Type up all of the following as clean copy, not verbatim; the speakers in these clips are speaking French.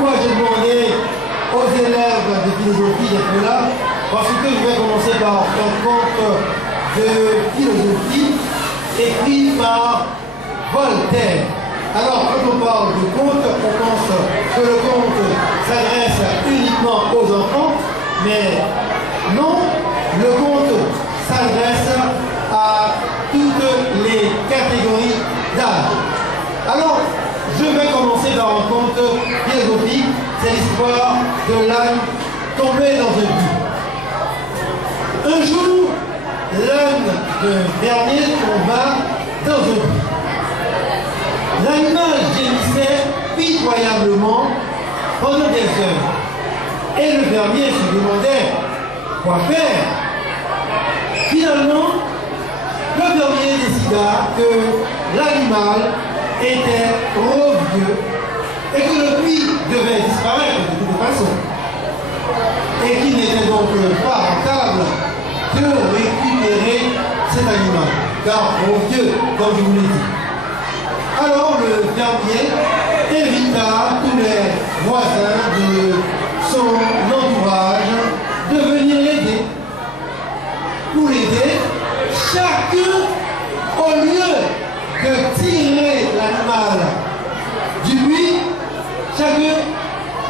Pourquoi j'ai demandé aux élèves de philosophie d'être là? Parce que je vais commencer par un conte de philosophie écrit par Voltaire. Alors, quand on parle de conte, on pense que le conte s'adresse uniquement aux enfants, mais non, le conte s'adresse à toutes les catégories d'âge. Alors, je vais commencer par un conte philosophique, c'est l'histoire de l'âne tombé dans un puits. Un jour, l'âne dernier tomba dans un puits. L'animal gémissait pitoyablement pendant des heures. Et le fermier se demandait quoi faire. Finalement, le fermier décida que l'animal était trop vieux et que le puits devait disparaître de toute façon. Et qu'il n'était donc pas rentable de récupérer cet animal, car trop vieux, comme je vous l'ai dit. Alors le fermier invita tous les voisins de son entourage de venir l'aider. Pour l'aider, chacun, au lieu de tirer l'animal du puits, chacun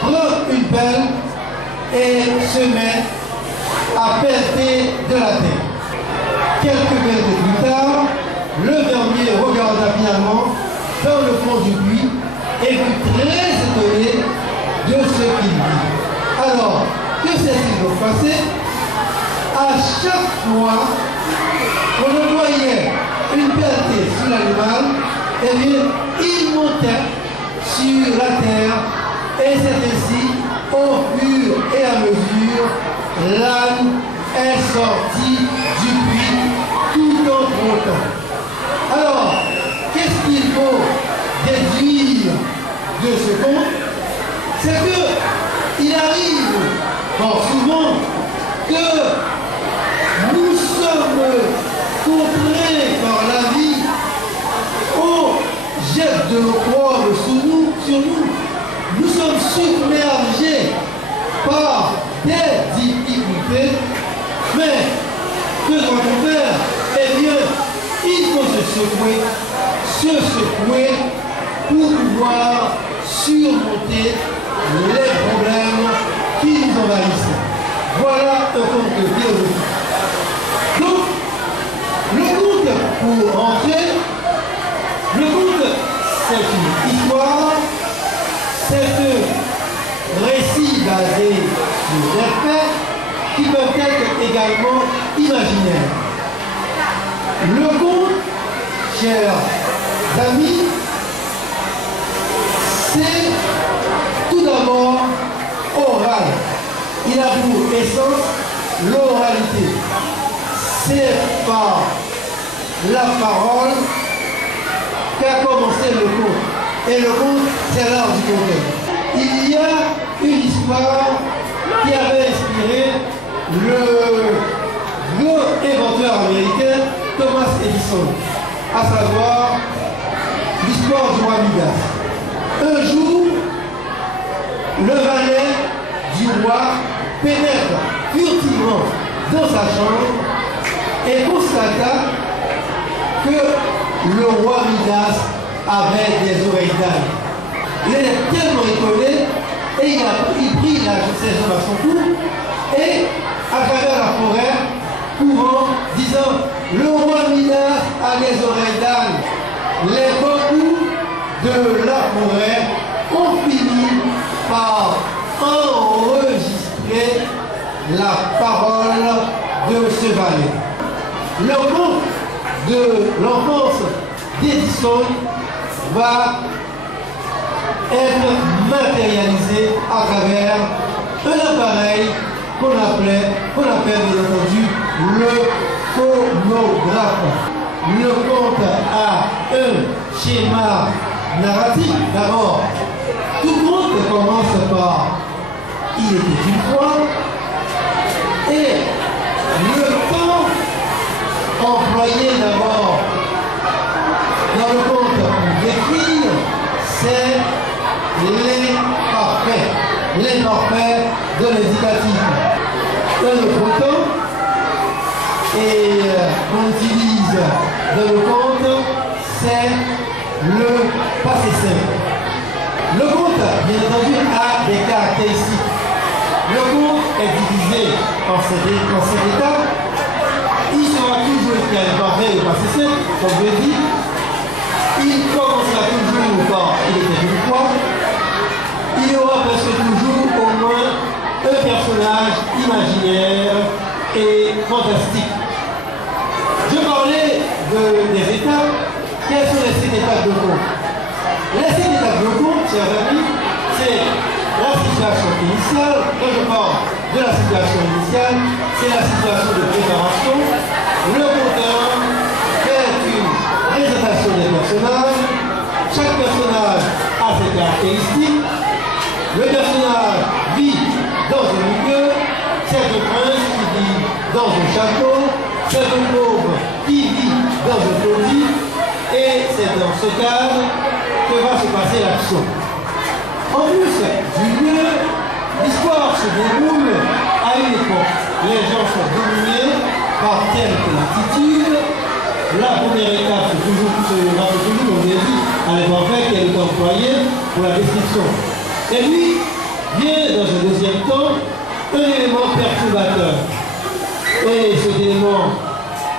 prend une pelle et se met à pelleter de la terre. Quelques minutes plus tard, le fermier regarda finalement dans le fond du puits et fut très étonné de ce qu'il vit. Alors, que s'est-il donc passé? À chaque fois qu'on envoyait une pelletée sur l'animal, eh bien, il montait sur la terre et c'est ainsi, au fur et à mesure, l'âne est sorti du puits tout en trottant. Alors, qu'est-ce qu'il faut déduire de ce conte? C'est qu'il arrive fort souvent que nous sommes contraints par la vie, on jette de l'opprobre sur nous. Nous sommes submergés par des difficultés, mais que doit-on faire? Eh bien, il faut se secouer pour pouvoir surmonter les problèmes qui nous envahissent. Voilà un conte philosophique. Donc, le conte, pour entrer, le conte, c'est une histoire, c'est un récit basé sur des faits qui peuvent être également imaginaires. Le conte, chers amis, c'est tout d'abord oral. Il a pour essence l'oralité. C'est par la parole qu'a commencé le conte. Et le conte, c'est l'art du conteur. Il y a une histoire qui avait inspiré le grand inventeur américain Thomas Edison, à savoir l'histoire du roi Midas. Un jour, le valet du roi pénètre furtivement dans sa chambre et constata que le roi Midas avait des oreilles d'âne. Il était tellement étonné et il prit ses hommes à son tour et à travers la forêt, courant, disant: le roi Midas a les oreilles d'âne. Les bambous de la forêt ont fini par enregistrer la parole de ce valet. Le conte de l'enfance d'Edison va être matérialisé à travers un appareil qu'on appelle bien entendu le phonographe. Le conte a un schéma narratif. D'abord, tout conte commence par « il était une fois » et le temps employé d'abord dans le conte pour décrire, c'est l'imparfait. de l'indicatif dans le breton et qu'on utilise dans le conte, c'est le passé simple. Le conte, bien entendu, a des caractéristiques. Le conte est divisé en 7 étapes. Il sera toujours pareil au passé simple, comme je l'ai dit. Il commencera toujours par il était une fois. Il y aura presque toujours au moins un personnage imaginaire et fantastique. Je parlais des étapes. Quelles sont les 7 étapes de conte? Les 7 étapes de conte, chers amis, c'est la situation initiale. Quand je parle de la situation initiale, c'est la situation de préparation. Le conteur fait une présentation des personnages. Chaque personnage a ses caractéristiques. Le personnage vit dans un milieu. C'est un prince qui vit dans un château. C'est un pauvre qui vit dans un taudis. Et c'est dans ce cadre que va se passer l'action. En plus du lieu, l'histoire se déroule à une époque. Les gens sont dominés par quelques attitudes. La première étape, c'est toujours, comme je l'ai dit, à l'imparfait qui est employé pour la description. Et puis, vient dans un deuxième temps un élément perturbateur. Et cet élément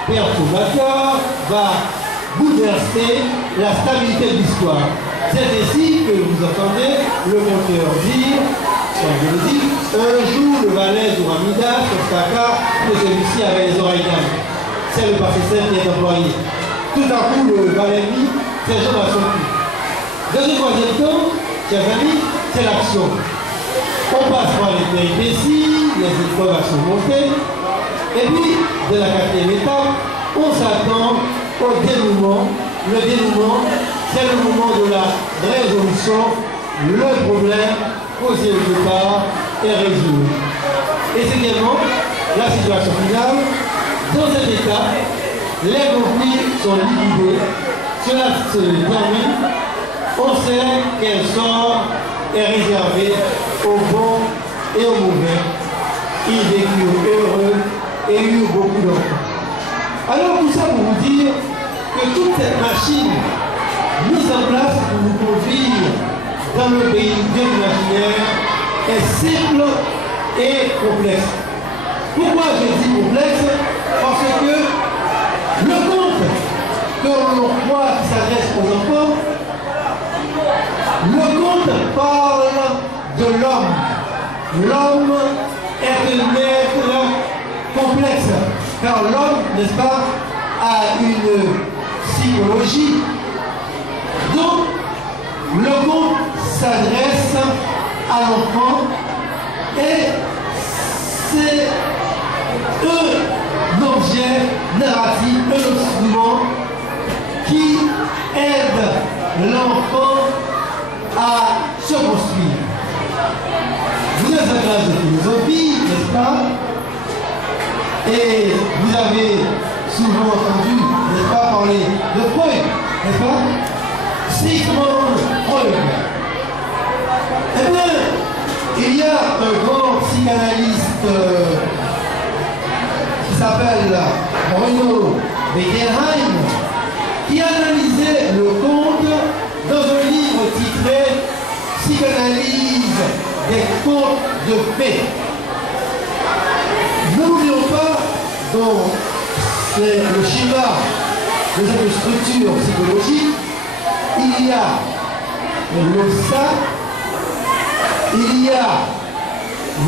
perturbateur va bouleverser la stabilité de l'histoire. C'est ainsi que vous entendez le conteur dire, comme je le dis, un jour le valet du roi Midas constata que celui-ci avait les oreilles d'âne. C'est le passé simple qui est employé. Tout à coup, le valet dit, ces gens à son cul. Dans le troisième temps, chers amis, c'est l'action. On passe par les péripéties, les épreuves à surmonter, et puis, de la quatrième étape, on s'attend au dénouement. Le dénouement, c'est le moment de la résolution. Le problème posé au départ est résolu. Et c'est également la situation finale. Dans cette étape, les conflits sont liquidés. Cela se termine. On sait quel sort est réservé aux bons et aux mauvais. Ils vécurent heureux et eurent beaucoup d'enfants. Alors tout ça pour vous dire que toute cette machine mise en place pour vous conduire dans le pays de l'imaginaire est simple et complexe. Pourquoi je dis complexe? Parce que le conte que l'on croit qui s'adresse aux enfants, le conte parle de l'homme. L'homme est un être complexe, car l'homme, n'est-ce pas, a une psychologie. Donc, le conte s'adresse à l'enfant et c'est un objet narratif, un instrument qui aide l'enfant à se construire. Vous êtes en classe de philosophie, n'est-ce pas? Et vous avez souvent entendu, n'est-ce pas, parler de Freud, n'est-ce pas? Sigmund Freud. Eh bien, il y a un grand psychanalyste qui s'appelle Bruno Bettelheim qui analysait le conte dans un livre titré Psychanalyse des contes de fées. N'oublions pas, donc, c'est le schéma de cette structure psychologique, il y a le ça, il y a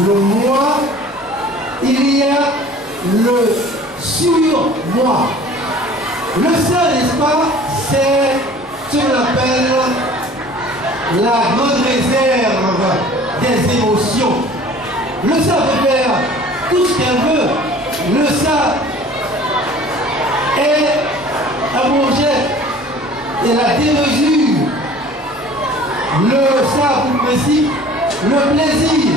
le moi, il y a le sur-moi. Le ça, n'est-ce pas, c'est ce qu'on appelle la grande réserve des émotions. Le ça peut faire tout ce qu'elle veut. Le ça est un objet et la démesure. Le ça, pour le principe, le plaisir.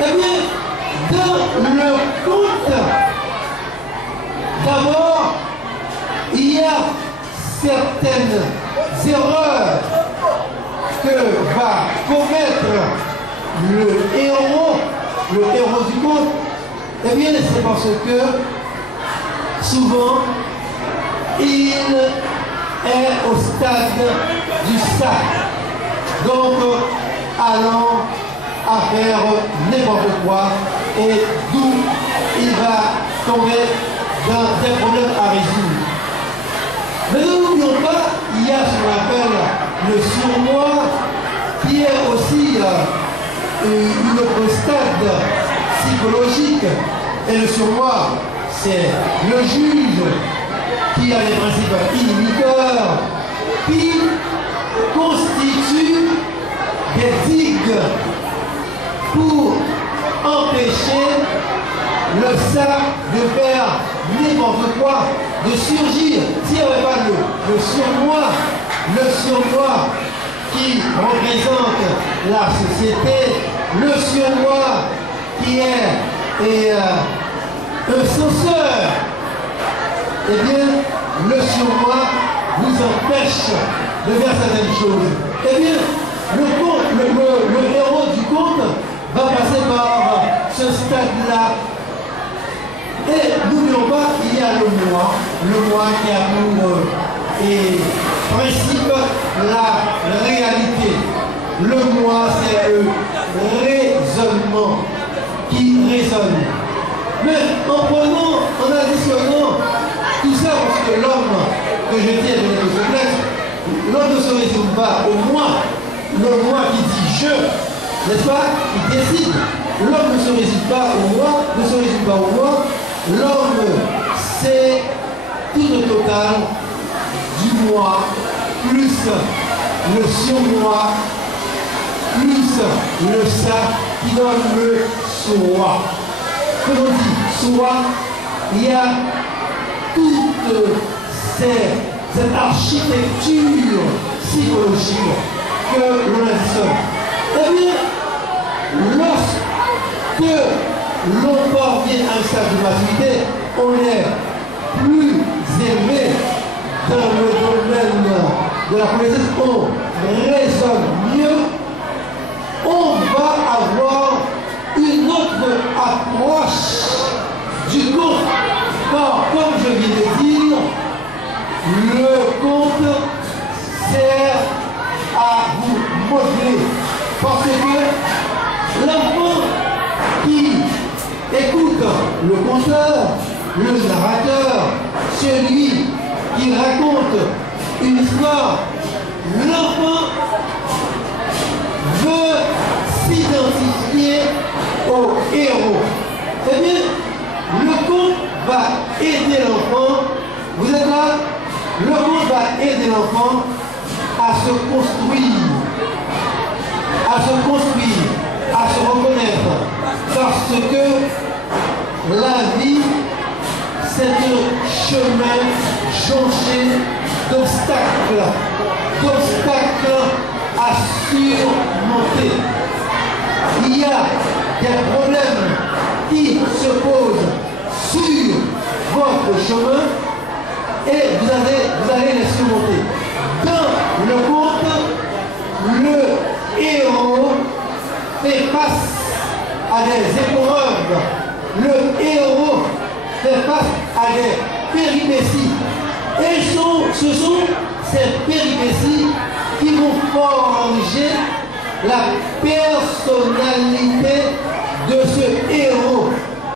Eh bien, dans le conte, d'abord, il y a certaines erreurs que va commettre le héros le héros du conte? Eh bien, c'est parce que souvent, il est au stade du sac. Donc, allant à faire n'importe quoi et d'où il va tomber dans des problèmes à résoudre. Mais ne n'oublions pas, il y a ce qu'on appelle le surmoi qui est aussi une autre stade psychologique. Et le surmoi, c'est le juge qui a les principes inhibiteurs, qui constitue des digues pour empêcher le sac de faire n'importe quoi, de surgir. S'il n'y avait pas le surmoi qui représente la société, le surmoi qui est un censeur, eh bien, le surmoi vous empêche de faire certaines choses. Eh bien, le héros du conte va passer par ce stade-là. Et n'oublions pas qu'il y a le moi qui a pour principe la réalité. Le moi, c'est le raisonnement qui résonne. Mais en additionnant tout ça, parce que l'homme que je tiens de la faiblesse, l'homme ne se résume pas au moi, le moi qui dit je, n'est-ce pas, il décide. L'homme ne se résume pas au moi, l'homme c'est tout le total du moi, plus le surmoi, plus le ça qui donne le soi. Comme on dit soi, il y a toute cette architecture psychologique que l'on additionne. Eh bien, lorsque l'on parvient à un stade de maturité, on est plus élevé dans le domaine de la connaissance, on raisonne mieux, on va avoir une autre approche du conte. Car, comme je viens de dire, le conte sert à vous modeler. Parce que l'enfant qui écoute le conteur, le narrateur, celui qui raconte une histoire, l'enfant veut s'identifier au héros. Eh bien, le conte va aider l'enfant, vous êtes là, le conte va aider l'enfant à se construire, à se reconnaître, parce que la vie, c'est un chemin jonché d'obstacles à surmonter. Il y a des problèmes qui se posent sur votre chemin et vous allez les surmonter. Dans le conte, le héros fait face à des épreuves. Le héros fait face à des péripéties. Et ce sont ces péripéties qui vont forger la personnalité